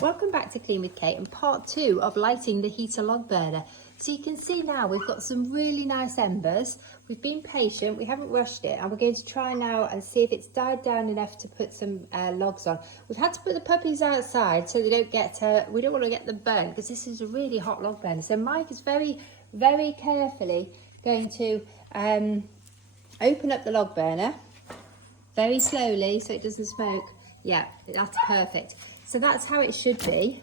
Welcome back to Clean with Kate and part 2 of lighting the HETA log burner. So you can see now we've got some really nice embers. We've been patient, we haven't rushed it, and we're going to try now and see if it's died down enough to put some logs on. We've had to put the puppies outside so they don't get, we don't want to get them burnt because this is a really hot log burner. So Mike is very, very carefully going to open up the log burner very slowly so it doesn't smoke. Yeah, that's perfect. So that's how it should be.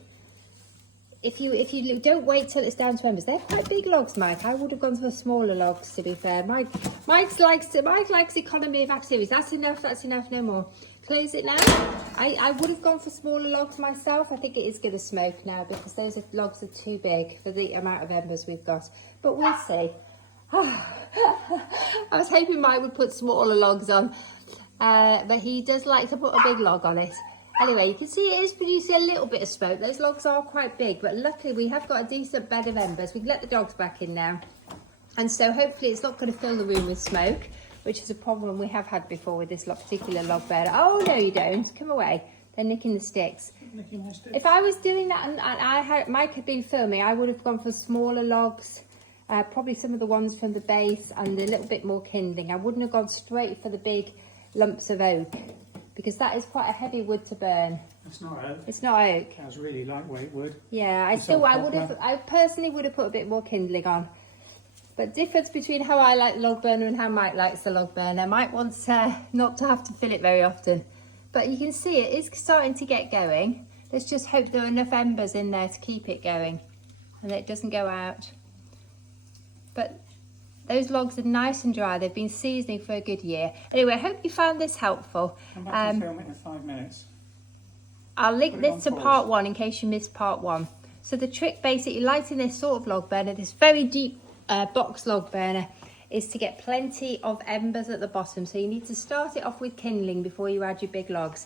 If you don't wait till it's down to embers, they're quite big logs, Mike. I would have gone for smaller logs, to be fair. Mike likes economy of activities. That's enough, no more. Close it now. I would have gone for smaller logs myself. I think it is going to smoke now because those logs are too big for the amount of embers we've got. But we'll see. I was hoping Mike would put smaller logs on, but he does like to put a big log on it. Anyway, you can see it is producing a little bit of smoke. Those logs are quite big, but luckily we have got a decent bed of embers. We can let the dogs back in now. And so hopefully it's not going to fill the room with smoke, which is a problem we have had before with this particular log burner. Oh, no, you don't. Come away. They're nicking the sticks. Nicking my sticks. If I was doing that and Mike had been filming, I would have gone for smaller logs, probably some of the ones from the base and a little bit more kindling. I wouldn't have gone straight for the big lumps of oak, because that is quite a heavy wood to burn. It's not oak. It's not oak. That's really lightweight wood. Yeah, I personally would have put a bit more kindling on. But difference between how I like the log burner and how Mike likes the log burner. Mike wants not to have to fill it very often. But you can see it is starting to get going. Let's just hope there are enough embers in there to keep it going and that it doesn't go out. But those logs are nice and dry. They've been seasoning for a good year. Anyway, I hope you found this helpful. Come back and film it in 5 minutes. I'll link this to part 1 in case you missed part 1. So the trick, basically, lighting this sort of log burner, this very deep box log burner, is to get plenty of embers at the bottom. So you need to start it off with kindling before you add your big logs.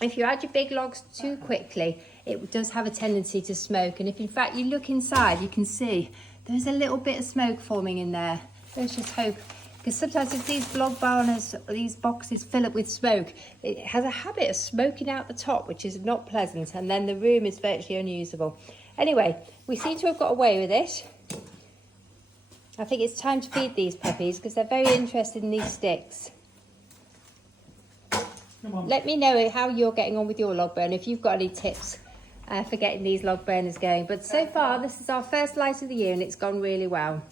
If you add your big logs too quickly, it does have a tendency to smoke. And if in fact you look inside, you can see there's a little bit of smoke forming in there. Let's just hope, because sometimes if these log burners, these boxes fill up with smoke, it has a habit of smoking out the top, which is not pleasant, and then the room is virtually unusable. Anyway, we seem to have got away with it. I think it's time to feed these puppies because they're very interested in these sticks. Come on. Let me know how you're getting on with your log burner, if you've got any tips for getting these log burners going. But so far, this is our first light of the year and it's gone really well.